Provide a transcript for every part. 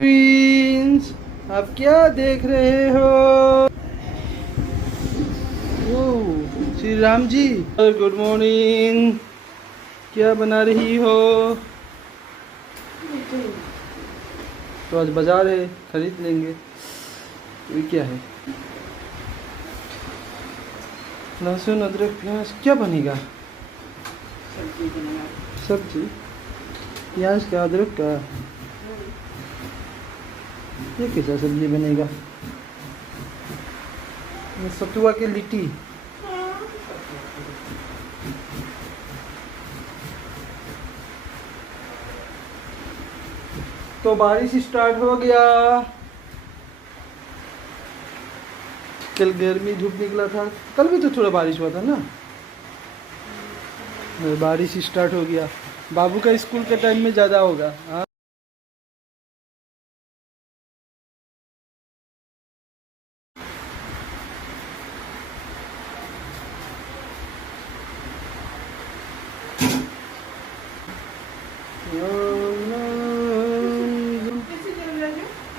Prince, आप क्या देख रहे हो? ओह, श्री राम जी, गुड मॉर्निंग। क्या बना रही हो? तो आज बाजार है, खरीद लेंगे। ये क्या है? लहसुन, अदरक, प्याज। क्या बनेगा? सब्जी। प्याज का, अदरक का। ये कैसा सब्जी बनेगा? सतुआ की लिट्टी। तो बारिश स्टार्ट हो गया। कल गर्मी धूप निकला था, कल भी तो थोड़ा बारिश हुआ था ना। बारिश स्टार्ट हो गया। बाबू का स्कूल के टाइम में ज़्यादा होगा। हाँ,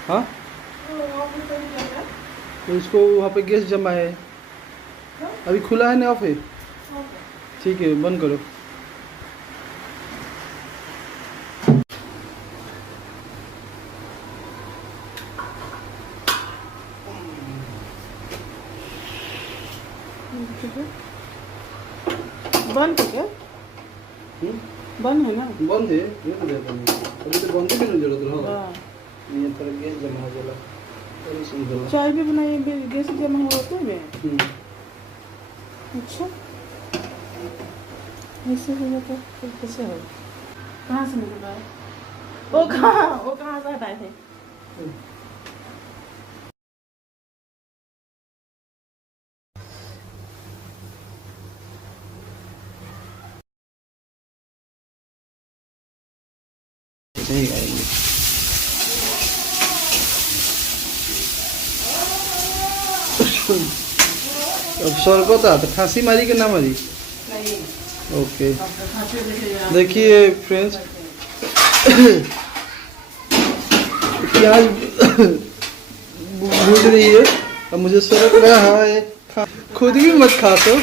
हाँ। तो इसको वहाँ पे गैस जमा है, अभी खुला है ना, ऑफ है। ठीक है, बंद करो। बंद है क्या? बंद है ना? बंद है, ये तो बंद है। अभी तो बंद ही नहीं जरूरत होगा। हाँ। ये थोड़ा गैस जमा हो जाला। अरे सुन दो। चाय भी बनाई गैस जमा हुआ तो में। अच्छा, ऐसे हो जाता है फिर कैसे हो? कहाँ से मिल रहा है? वो कहाँ से हटाए थे? सही आएंगे। अब स्वर्ग था तो खांसी मारी कि ना मारी? नहीं। ओके, अब तो खांसी देखिए। देखिए फ्रेंड्स, प्याज भून रही है। अब मुझे सरक रहा है। खुद भी मत खा तो।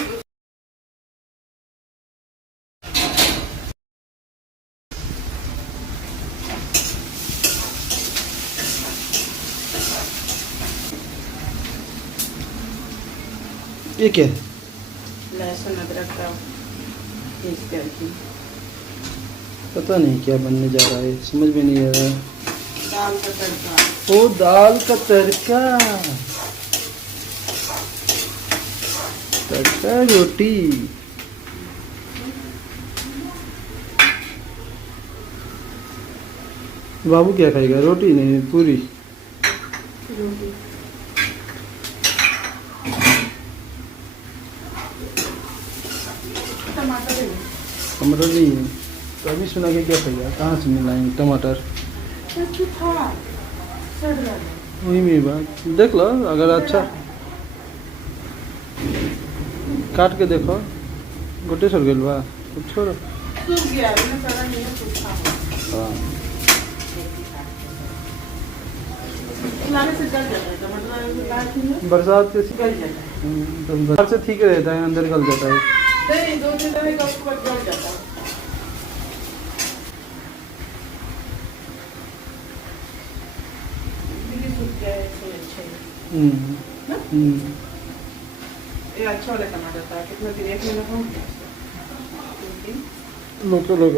ये क्या है? लहसुन अदरक का पीस करके पता नहीं क्या बनने जा रहा है, समझ में नहीं आ रहा है। दाल का तड़का। ओ, दाल का तड़का। तड़का रोटी। बाबू क्या खाएगा? रोटी नहीं, पूरी। रोटी। टमाटर है? टमाटर नहीं है तो अभी सुना के क्या खाएगा? कहाँ से मिलाएंगे टमाटर? तो था सड़ रहा है। वही मेरी बात, देख लो अगर अच्छा काट के देखो। गोटे सड़ गइल बा, कुछ छोड़ो। सूख गया है ना, सड़ा नहीं है, सूखा है। हाँ, लाने से गल जाता है टमाटर लाने से बरसात के गल जाता है। तो बाहर से ठीक रहता है, अंदर गल जाता है। नहीं, 2 दिन रहेगा उसके बाद गल जाता है। ये सूख गया है, इसलिए अच्छा है ना? ये अच्छा वाला टमाटर था, कितना दिन, 1 महीना हो गया इसको। लोग लोग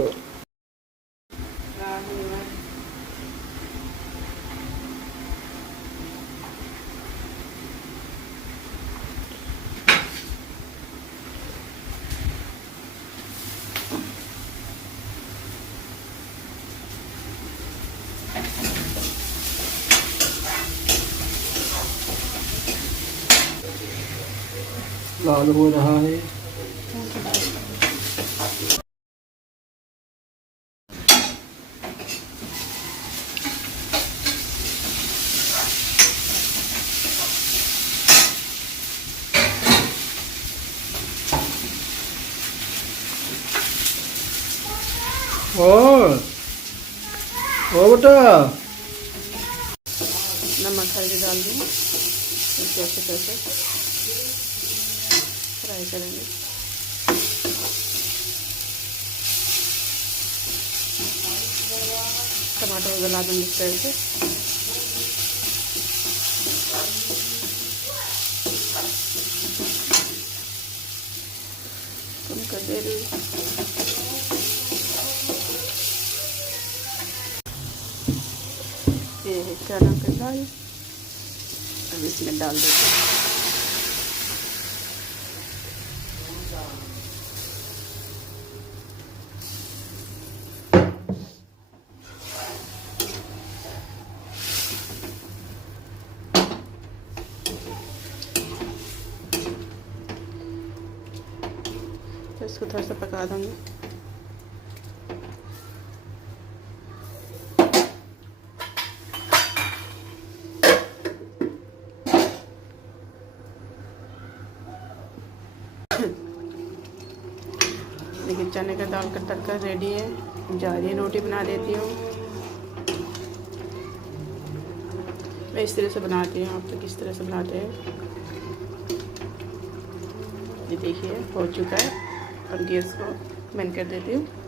लाल हो रहा है। ओ बेटा, नमक हल्दी डाल दूँगी। इसको अच्छे तरह से फ्राई करेंगे। टमाटर को गला दूँगी इस तरह से। कम कर दे रही। ये है चना का दाल, अब इसमें डाल देते हैं। तो इसको थोड़ा सा पका दूँगी। देखिए चने का दाल का तड़का रेडी है। जा रही रोटी बना देती हूँ। मैं इस तरह से बनाती हूँ, आप तो किस तरह से बनाते हैं। ये देखिए हो चुका है। अब गैस को बंद कर देती हूँ।